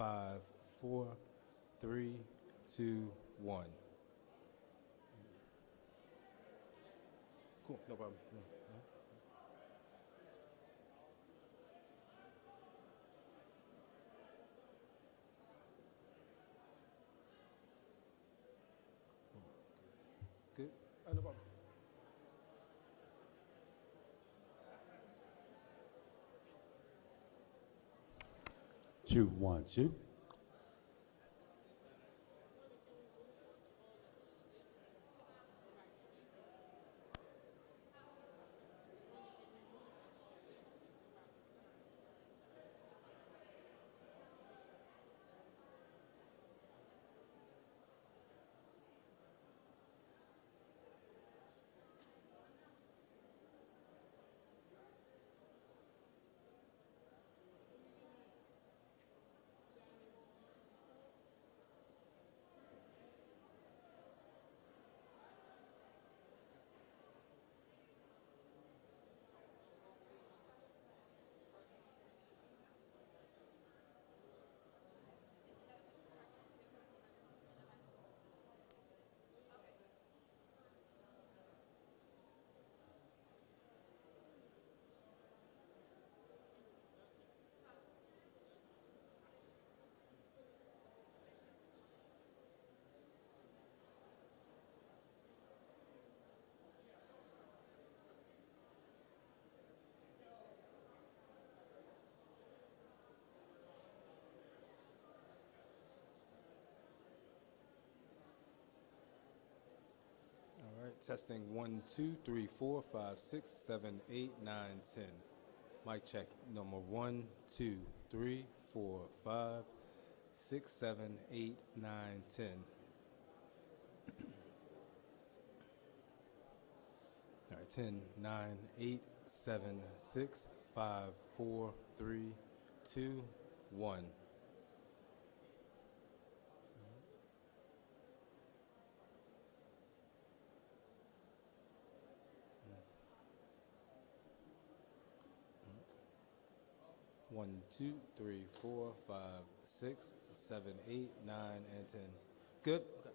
5, 4, 3, 2, 1. Cool, no problem. No. Good? No problem. 2, 1, 2. All right, testing 1, 2, 3, 4, 5, 6, 7, 8, 9, 10. Mic check number 1, 2, 3, 4, 5, 6, 7, 8, 9, 10. All right, 10, 9, 8, 7, 6, 5, 4, 3, 2, 1. 1, 2, 3, 4, 5, 6, 7, 8, 9, and 10. Good? Okay.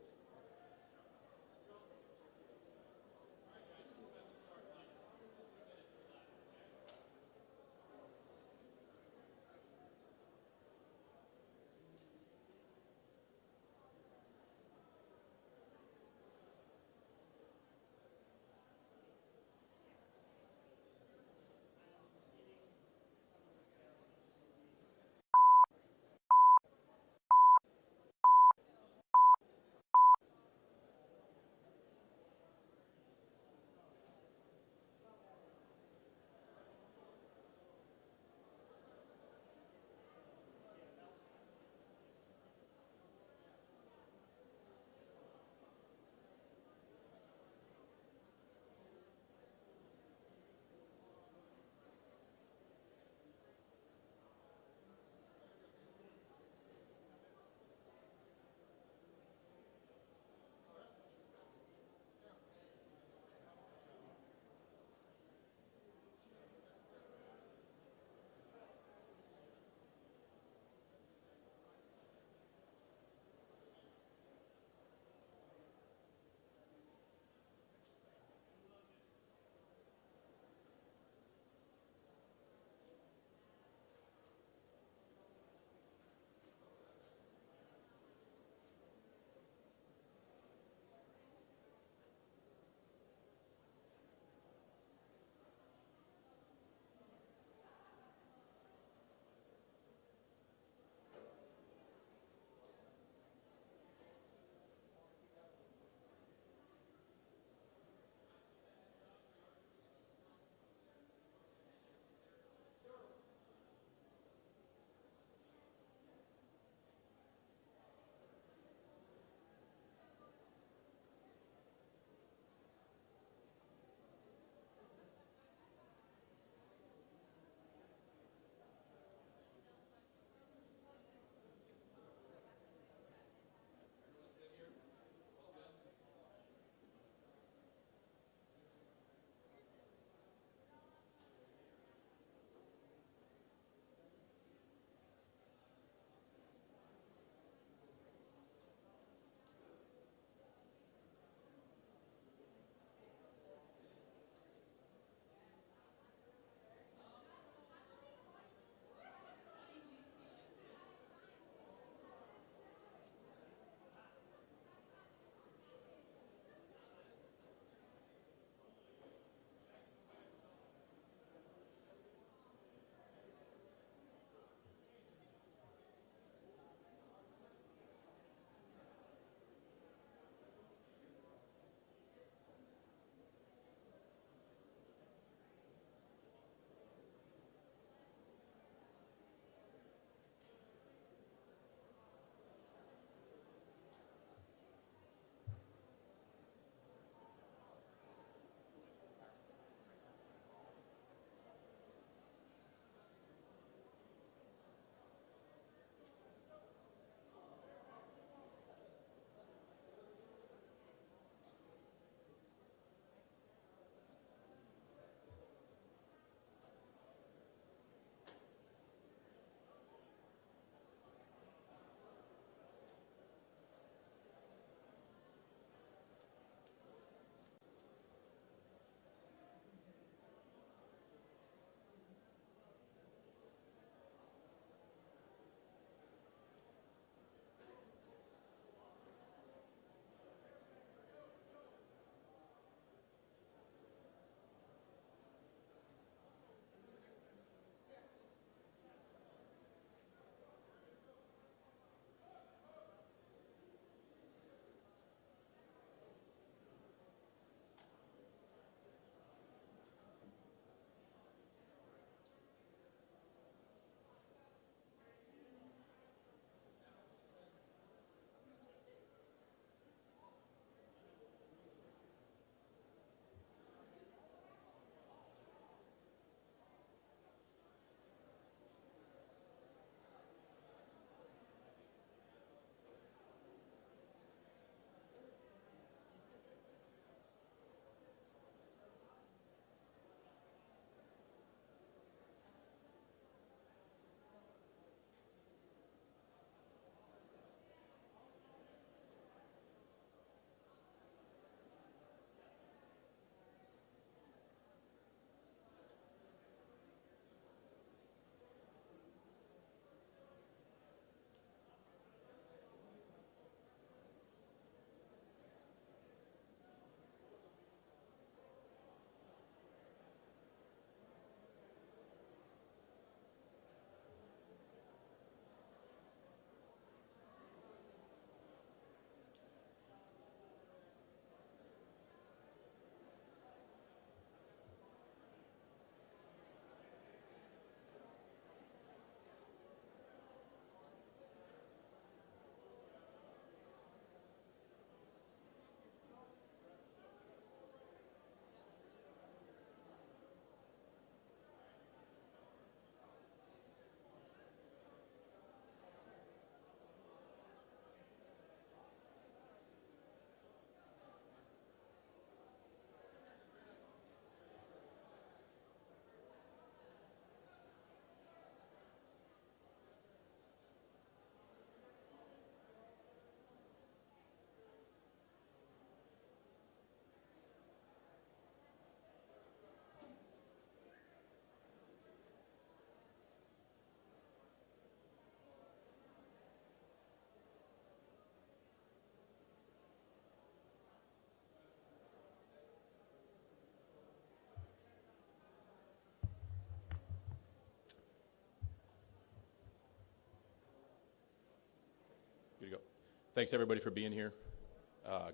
Thanks everybody for being here.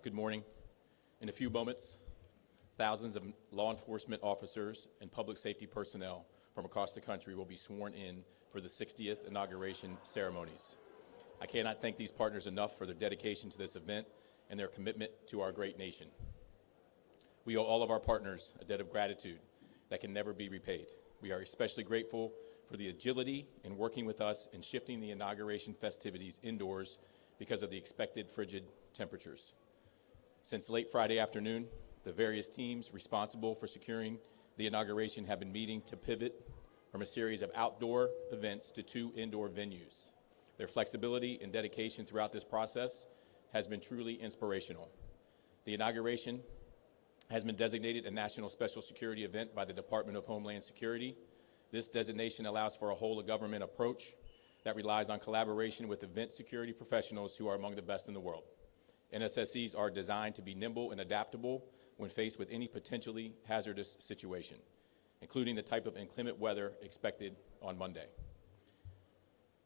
Good morning. In a few moments, thousands of law enforcement officers and public safety personnel from across the country will be sworn in for the 60th inauguration ceremonies. I cannot thank these partners enough for their dedication to this event and their commitment to our great nation. We owe all of our partners a debt of gratitude that can never be repaid. We are especially grateful for the agility in working with us in shifting the inauguration festivities indoors because of the expected frigid temperatures. Since late Friday afternoon, the various teams responsible for securing the inauguration have been meeting to pivot from a series of outdoor events to 2 indoor venues. Their flexibility and dedication throughout this process has been truly inspirational. The inauguration has been designated a National Special Security event by the Department of Homeland Security. This designation allows for a whole-of-government approach that relies on collaboration with event security professionals who are among the best in the world. NSSCs are designed to be nimble and adaptable when faced with any potentially hazardous situation, including the type of inclement weather expected on Monday.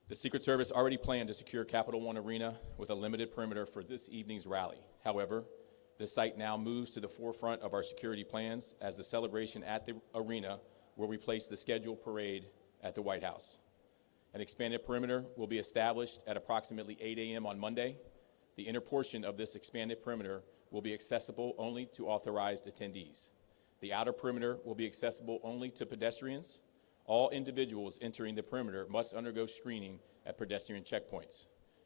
The Secret Service already planned to secure Capital One Arena with a limited perimeter for this evening's rally. However, the site now moves to the forefront of our security plans as the celebration at the arena will replace the scheduled parade at the White House. An expanded perimeter will be established at approximately 8 a.m. on Monday. The inner portion of this expanded perimeter will be accessible only to authorized attendees. The outer perimeter will be accessible only to pedestrians. All individuals entering the perimeter must undergo screening at pedestrian checkpoints.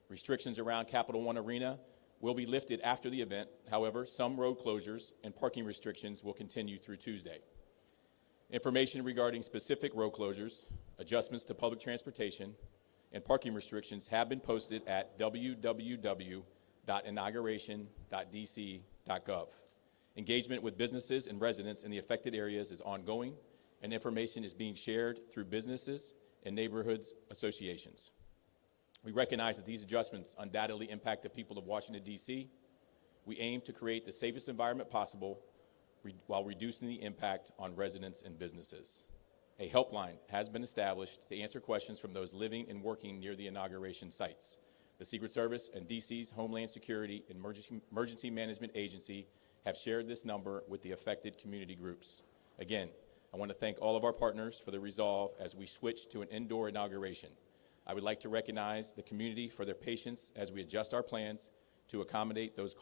Restrictions around Capital One Arena will be lifted after the event. However, some road closures and parking restrictions will continue through Tuesday. Information regarding specific road closures, adjustments to public transportation, and parking restrictions have been posted at www.inauguration.dc.gov. Engagement with businesses and residents in the affected areas is ongoing, and information is being shared through businesses and neighborhoods associations. We recognize that these adjustments undoubtedly impact the people of Washington, D.C. We aim to create the safest environment possible while reducing the impact on residents and businesses. A helpline has been established to answer questions from those living and working near the inauguration sites. The Secret Service and D.C.'s Homeland Security and Emergency Management Agency have shared this number with the affected community groups. Again, I want to thank all of our partners for their resolve as we switch to an indoor inauguration. I would like to recognize the community for their patience as we adjust our plans to accommodate these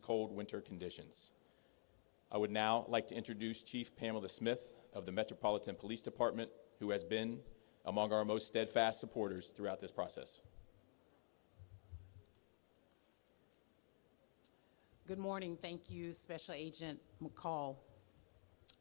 cold winter conditions. I would now like to introduce Chief Pamela Smith of the Metropolitan Police Department, who has been among our most steadfast supporters throughout this process. Good morning. Thank you, Special Agent McCall.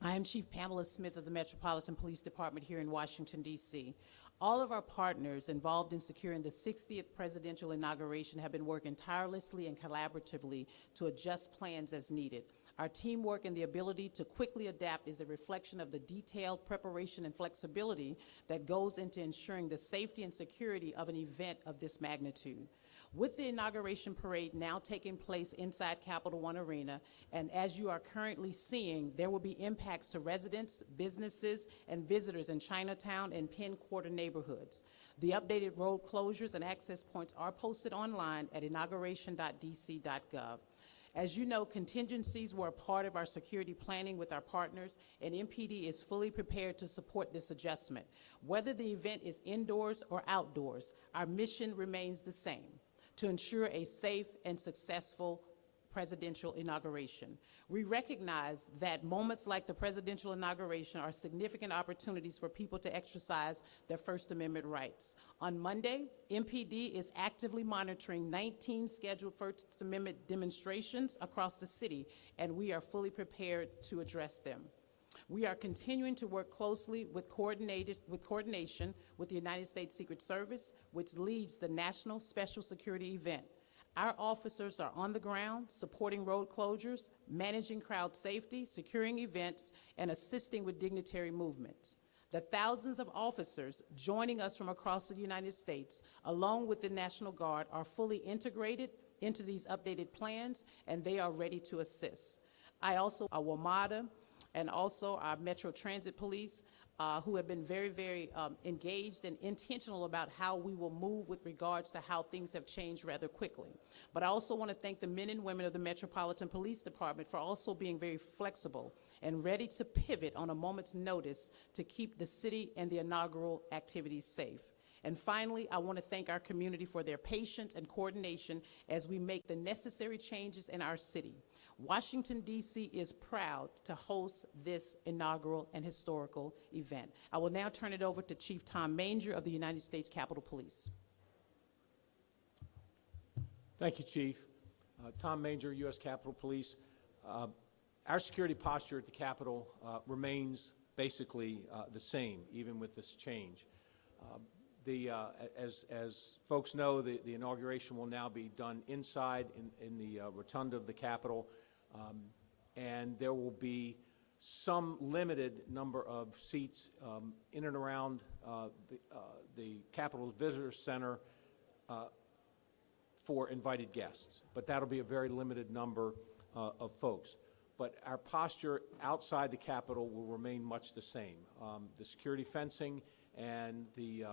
I am Chief Pamela Smith of the Metropolitan Police Department here in Washington, D.C. All of our partners involved in securing the 60th presidential inauguration have been working tirelessly and collaboratively to adjust plans as needed. Our teamwork and the ability to quickly adapt is a reflection of the detailed preparation and flexibility that goes into ensuring the safety and security of an event of this magnitude. With the inauguration parade now taking place inside Capital One Arena, and as you are currently seeing, there will be impacts to residents, businesses, and visitors in Chinatown and Penn Quarter neighborhoods. The updated road closures and access points are posted online at inauguration.dc.gov. As you know, contingencies were a part of our security planning with our partners, and MPD is fully prepared to support this adjustment. Whether the event is indoors or outdoors, our mission remains the same: to ensure a safe and successful presidential inauguration. We recognize that moments like the presidential inauguration are significant opportunities for people to exercise their First Amendment rights. On Monday, MPD is actively monitoring 19 scheduled First Amendment demonstrations across the city, and we are fully prepared to address them. We are continuing to work closely with coordination with the United States Secret Service, which leads the National Special Security event. Our officers are on the ground, supporting road closures, managing crowd safety, securing events, and assisting with dignitary movements. The thousands of officers joining us from across the United States, along with the National Guard, are fully integrated into these updated plans, and they are ready to assist. I also, our WMATA, and also our Metro Transit Police who have been very, very engaged and intentional about how we will move with regards to how things have changed rather quickly. But I also want to thank the men and women of the Metropolitan Police Department for also being very flexible and ready to pivot on a moment's notice to keep the city and the inaugural activities safe. And finally, I want to thank our community for their patience and coordination as we make the necessary changes in our city. Washington, D.C. is proud to host this inaugural and historical event. I will now turn it over to Chief Tom Manger of the United States Capitol Police. Thank you, Chief. Tom Manger, U.S. Capitol Police. Our security posture at the Capitol remains basically the same, even with this change. As folks know, the inauguration will now be done inside in the Rotunda of the Capitol, and there will be some limited number of seats in and around the Capitol Visitor Center for invited guests, but that'll be a very limited number of folks. But our posture outside the Capitol will remain much the same. The security fencing and the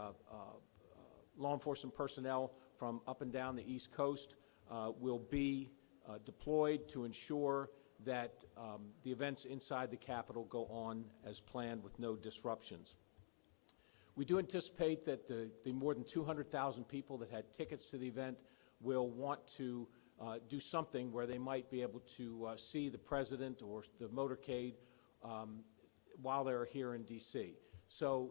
law enforcement personnel from up and down the East Coast will be deployed to ensure that the events inside the Capitol go on as planned with no disruptions. We do anticipate that the more than 200,000 people that had tickets to the event will want to do something where they might be able to see the president or the motorcade while they're here in D.C. So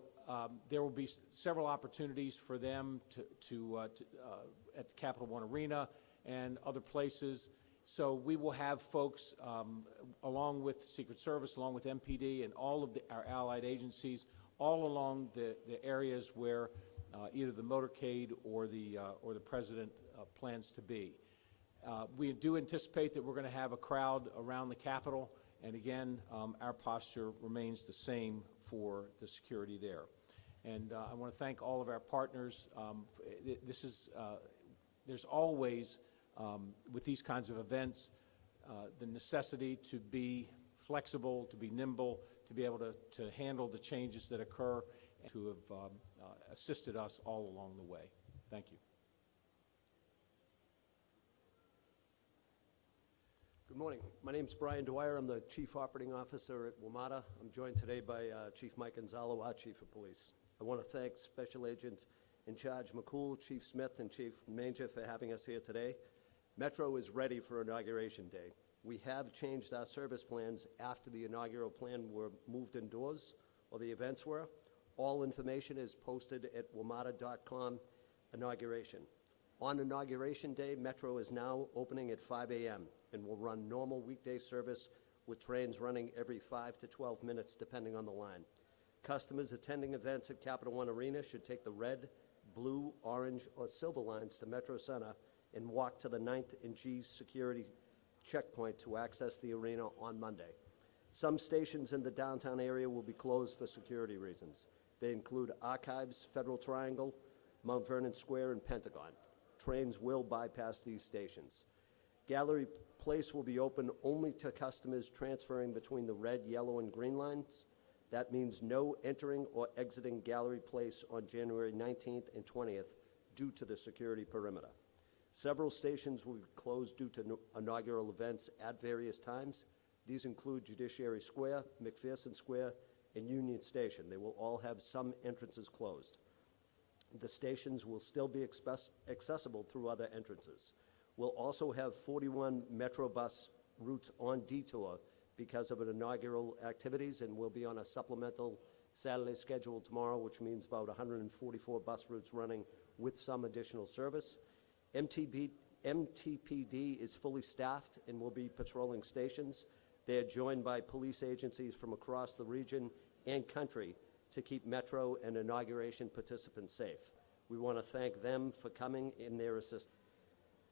there will be several opportunities for them at the Capital One Arena and other places. So we will have folks, along with Secret Service, along with MPD, and all of our allied agencies, all along the areas where either the motorcade or the president plans to be. We do anticipate that we're going to have a crowd around the Capitol, and again, our posture remains the same for the security there. And I want to thank all of our partners. There's always, with these kinds of events, the necessity to be flexible, to be nimble, to be able to handle the changes that occur, and to have assisted us all along the way. Thank you. Good morning. My name is Brian Dwyer. I'm the Chief Operating Officer at WMATA. I'm joined today by Chief Mike Gonzalo, our Chief of Police. I want to thank Special Agent in Charge McCool, Chief Smith, and Chief Manger for having us here today. Metro is ready for Inauguration Day. We have changed our service plans after the inaugural plan were moved indoors, or the events were. All information is posted at wmata.com inauguration. On Inauguration Day, Metro is now opening at 5 a.m. and will run normal weekday service with trains running every 5 to 12 minutes depending on the line. Customers attending events at Capital One Arena should take the red, blue, orange, or silver lines to Metro Center and walk to the 9th and G security checkpoint to access the arena on Monday. Some stations in the downtown area will be closed for security reasons. They include Archives, Federal Triangle, Mount Vernon Square, and Pentagon. Trains will bypass these stations. Gallery Place will be open only to customers transferring between the red, yellow, and green lines. That means no entering or exiting Gallery Place on January 19th and 20th due to the security perimeter. Several stations will be closed due to inaugural events at various times. These include Judiciary Square, McPherson Square, and Union Station. They will all have some entrances closed. The stations will still be accessible through other entrances. We'll also have 41 Metro bus routes on detour because of an inaugural activities, and we'll be on a supplemental Saturday schedule tomorrow, which means about 144 bus routes running with some additional service. MTPD is fully staffed and will be patrolling stations. They are joined by police agencies from across the region and country to keep Metro and inauguration participants safe. We want to thank them for coming in their assistance.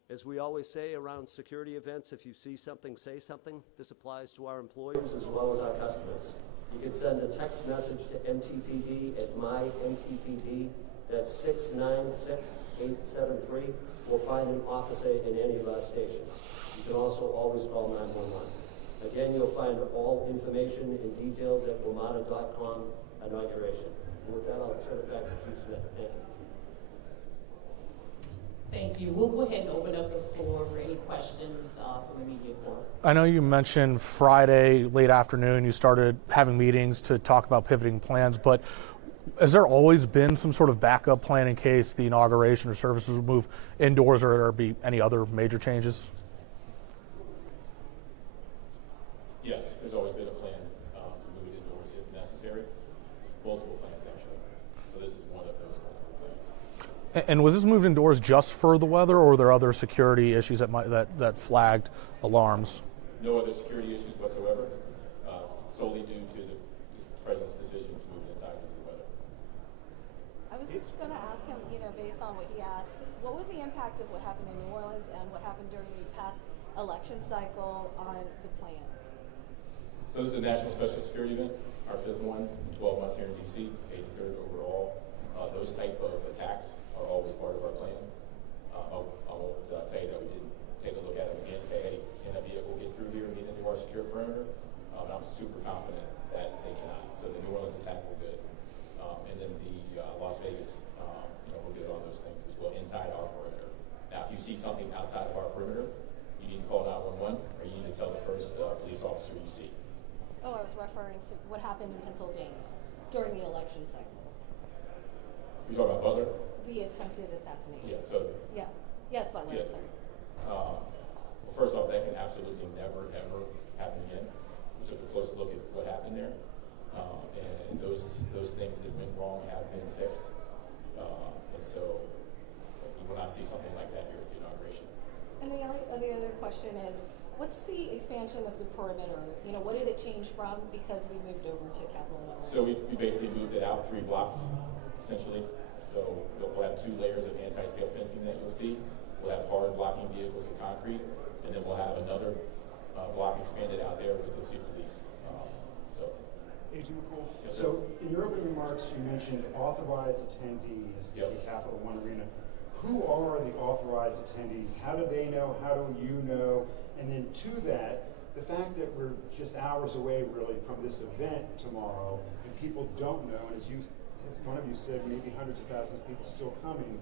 As we always say around security events, if you see something, say something. This applies to our employees as well as our customers. You can send a text message to MTPD at MyMTPD. That's 696-873. We'll find an officer in any of our stations. You can also always call 911. Again, you'll find all information and details at wmata.com inauguration. And with that, I'll turn it back to Chief Smith. Thank you. Thank you. We'll go ahead and open up the floor for any questions from the media corps. I know you mentioned Friday, late afternoon, you started having meetings to talk about pivoting plans, but has there always been some sort of backup plan in case the inauguration or services would move indoors or there be any other major changes? Yes, there's always been a plan to move it indoors if necessary. Multiple plans, actually. So this is one of those multiple plans. And was this moved indoors just for the weather, or were there other security issues that flagged alarms? No other security issues whatsoever, solely due to the President's decision to move it inside because of the weather. I was just going to ask him, based on what he asked, what was the impact of what happened in New Orleans and what happened during the past election cycle on the plans? So this is a national special security event, our 5th one in 12 months here in D.C., 83rd overall. Those type of attacks are always part of our plan. I won't tell you that we didn't take a look at them again, say, hey, can a vehicle get through here and get into our secure perimeter? And I'm super confident that they cannot. So the New Orleans attack, we're good. And then the Las Vegas, we're good on those things as well, inside our perimeter. Now, if you see something outside of our perimeter, you need to call 911, or you need to tell the first police officer you see. Oh, I was referring to what happened in Pennsylvania during the election cycle. You're talking about Butler? The attempted assassination. Yeah, so Yeah. Yes, Butler, Yeah. I'm sorry. well, first off, that can absolutely never, ever happen again. We took a close look at what happened there, and those things that went wrong have been fixed. And so you will not see something like that here at the inauguration. And the other question is, what's the expansion of the perimeter? What did it change from because we moved over to Capitol Hill? So we basically moved it out 3 blocks, essentially. So we'll have 2 layers of anti-scale fencing that you'll see. We'll have hard blocking vehicles of concrete, and then we'll have another block expanded out there with you'll see police. Agent McCool, Yes, sir. so in your opening remarks, you mentioned authorized attendees to Yep. the Capital One Arena. Who are the authorized attendees? How do they know? How do you know? And then to that, the fact that we're just hours away really from this event tomorrow, and people don't know, and as one of you said, maybe hundreds of thousands of people still coming.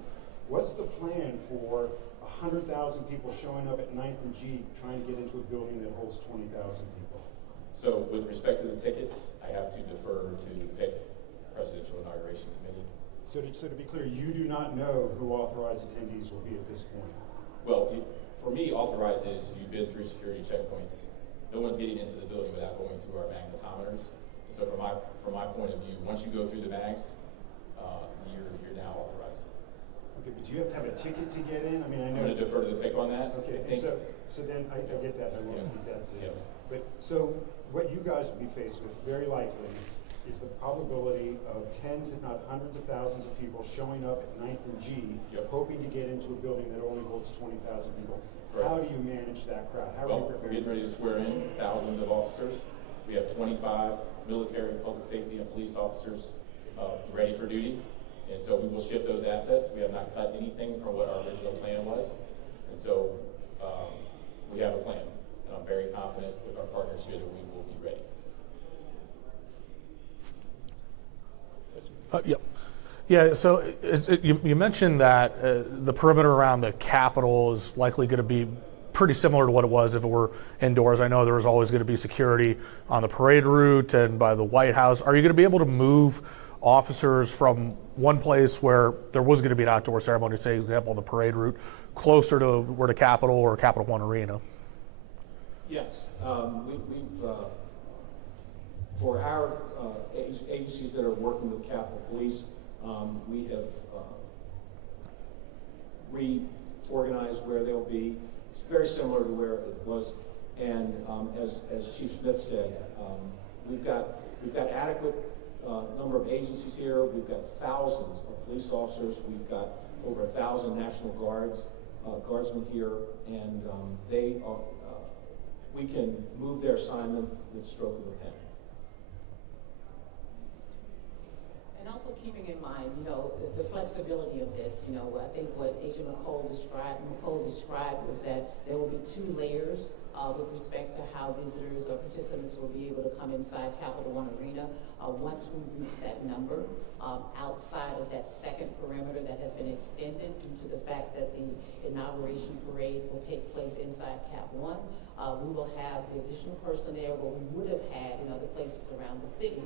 What's the plan for 100,000 people showing up at 9th and G trying to get into a building that holds 20,000 people? So with respect to the tickets, I have to defer to the PIC, Presidential Inauguration Committee. So to be clear, you do not know who authorized attendees will be at this point? Well, for me, authorized is you've been through security checkpoints. No one's getting into the building without going through our magnetometers. So from my point of view, once you go through the bags, you're now authorized. Okay, but do you have to have a ticket to get in? I mean, I I'm know. going to defer to the PIC on that. Okay, I and think- so then I get that. I want to Yeah. beat that. Yes. But so what you guys will be faced with, very likely, is the probability of tens, if not hundreds of thousands of people showing up at 9th and G, Yep. hoping to get into a building that only holds 20,000 people. Correct. How do you manage that crowd? How are Well, you we're preparing? getting ready to swear in thousands of officers. We have 25 military, public safety, and police officers ready for duty. And so we will shift those assets. We have not cut anything from what our original plan was. And so we have a plan. And I'm very confident with our partners here that we will be ready. Yep. Yeah, so you mentioned that the perimeter around the Capitol is likely going to be pretty similar to what it was if it were indoors. I know there was always going to be security on the parade route and by the White House. Are you going to be able to move officers from one place where there was going to be an outdoor ceremony, say, for example, the parade route, closer to where the Capitol or Capital One Arena? Yes, we've for our agencies that are working with Capitol Police, we have reorganized where they'll be. It's very similar to where it was, and as Chief Smith said, we've got adequate number of agencies here. We've got thousands of police officers. We've got over 1,000 National Guardsmen here, and they are. We can move their assignment with the stroke of a pen. And And also keeping in mind, the flexibility of this, I think what Agent McCole described was that there will be 2 layers with respect to how visitors or participants will be able to come inside Capital One Arena. Once we reach that number, outside of that second perimeter that has been extended due to the fact that the inauguration parade will take place inside Cap One, we will have the additional personnel what we would have had in other places around the city.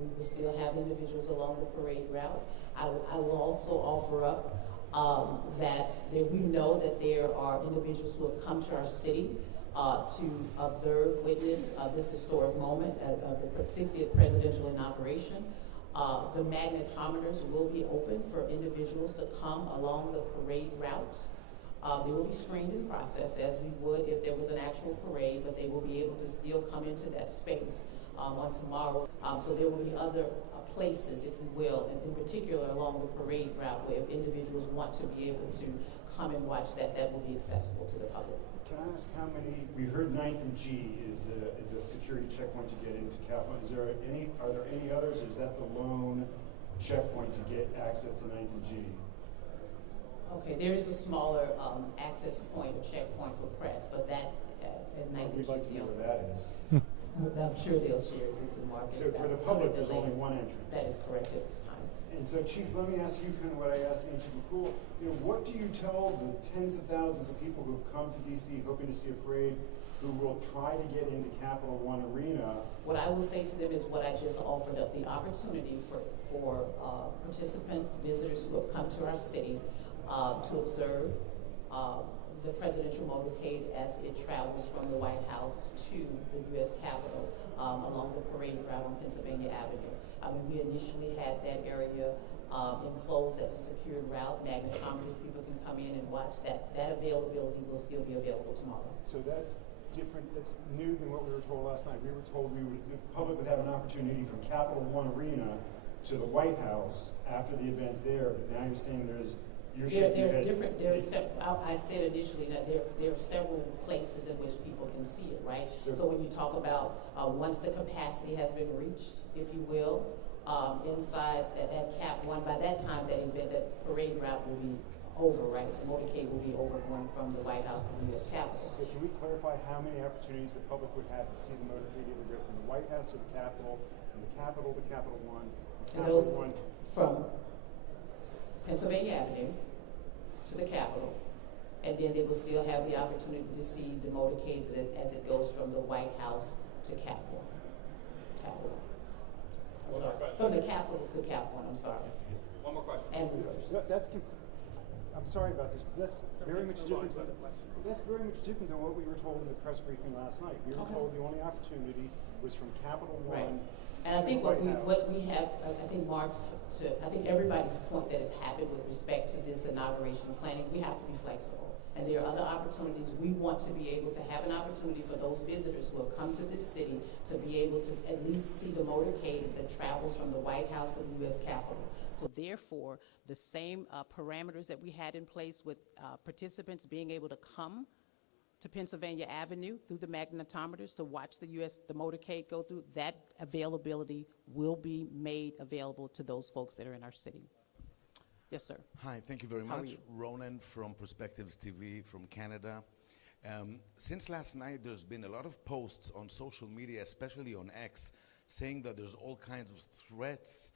We will still have individuals along the parade route. I will also offer up that we know that there are individuals who have come to our city to observe, witness this historic moment of the 60th Presidential Inauguration. The magnetometers will be open for individuals to come along the parade route. They will be screened and processed as we would if there was an actual parade, but they will be able to still come into that space on tomorrow. So there will be other places, if you will, and in particular along the parade route where if individuals want to be able to come and watch that will be accessible to the public. Can I ask how many, we heard 9th and G is a security checkpoint to get into Capitol. Are there any others, or is that the lone checkpoint to get access to 9th and G? Okay, there is a smaller access point or checkpoint for press, but that at 9th and We'd G like is to the know only. where that is. I'm sure they'll share it with the market. So for the public, there's only one entrance. That is correct at this time. And so, Chief, let me ask you kind of what I asked Agent McCool. What do you tell the tens of thousands of people who've come to D.C. hoping to see a parade, who will try to get into Capital One Arena? What I will say to them is what I just offered up, the opportunity for participants, visitors who have come to our city to observe the presidential motorcade as it travels from the White House to the U.S. Capitol along the parade route on Pennsylvania Avenue. We initially had that area enclosed as a secured route. Magnetometers, people can come in and watch that. That availability will still be available tomorrow. So that's different, that's new than what we were told last night. We were told the public would have an opportunity from Capital One Arena to the White House after the event there, but now you're saying there are different. I said initially that there are several places in which people can see it, right? So when you talk about once the capacity has been reached, if you will, inside at Cap One, by that time that parade route will be over, right? The motorcade will be over going from the White House to the U.S. Capitol. So can we clarify how many opportunities the public would have to see the motorcade either go from the White House to the Capitol, from the Capitol to Capital One, And those from Pennsylvania Avenue to the Capitol, and then they will still have the opportunity to see the motorcades as it goes from the White House to Capitol. From the Capitol to Capitol, I'm sorry. One more question. And reverse. I'm sorry about this, but that's very much different. That's very much different than what we were told in the press briefing last night. We were told the only opportunity was from Capital One. And I think what we have, I think I think everybody's point that has happened with respect to this inauguration planning, we have to be flexible. And there are other opportunities. We want to be able to have an opportunity for those visitors who have come to this city to be able to at least see the motorcade as it travels from the White House to the U.S. Capitol. So therefore, the same parameters that we had in place with participants being able to come to Pennsylvania Avenue through the magnetometers to watch the motorcade go through, that availability will be made available to those folks that are in our city. Yes, sir. Hi, thank you very How are much. you? Ronan from Perspectives TV from Canada. Since last night, there's been a lot of posts on social media, especially on X, saying that there's all kinds of threats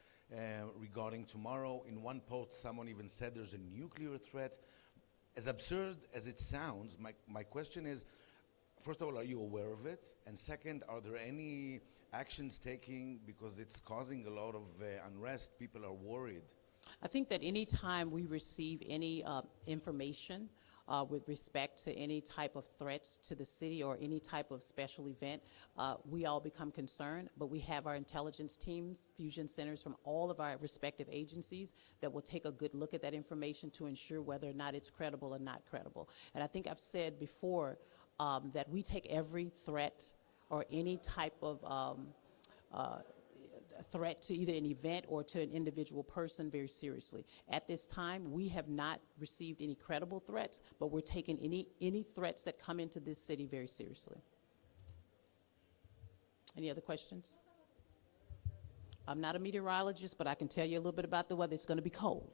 regarding tomorrow. In one post, someone even said there's a nuclear threat. As absurd as it sounds, my question is, first of all, are you aware of it? And second, are there any actions taken because it's causing a lot of unrest? People are worried. I think that any time we receive any information with respect to any type of threats to the city or any type of special event, we all become concerned, but we have our intelligence teams, fusion centers from all of our respective agencies that will take a good look at that information to ensure whether or not it's credible or not credible. And I think I've said before that we take every threat or any type of threat to either an event or to an individual person very seriously. At this time, we have not received any credible threats, but we're taking any threats that come into this city very seriously. Any other questions? I'm not a meteorologist, but I can tell you a little bit about the weather. It's going to be cold.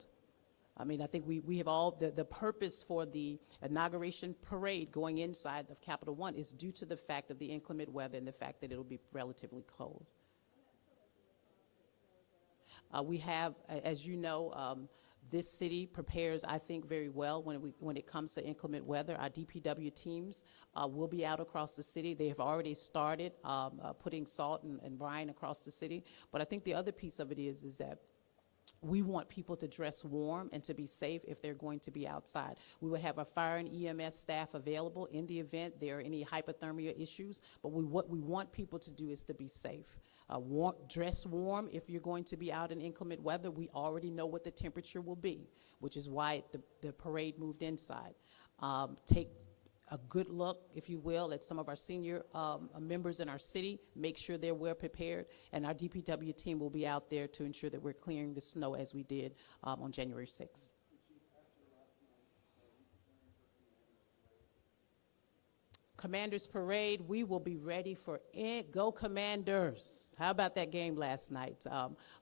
I mean, I think we have all, the purpose for the inauguration parade going inside of Capitol One is due to the fact of the inclement weather and the fact that it'll be relatively cold. We have, as you know, this city prepares, I think, very well when it comes to inclement weather. Our DPW teams will be out across the city. They have already started putting salt and brine across the city. But I think the other piece of it is that we want people to dress warm and to be safe if they're going to be outside. We will have our fire and EMS staff available in the event there are any hypothermia issues, but what we want people to do is to be safe. Dress warm if you're going to be out in inclement weather. We already know what the temperature will be, which is why the parade moved inside. Take a good look, if you will, at some of our senior members in our city. Make sure they're well prepared, and our DPW team will be out there to ensure that we're clearing the snow as we did on January 6th. Commanders Parade, we will be ready for it. Go Commanders. How about that game last night?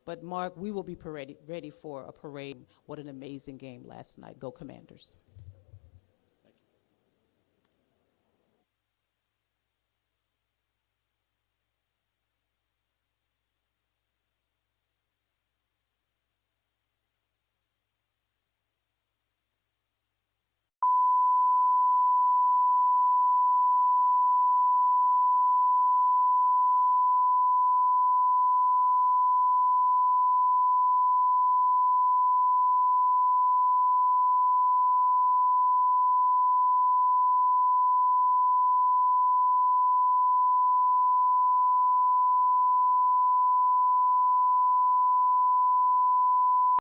But Mark, we will be ready for a parade. What an amazing game last night. Go Commanders.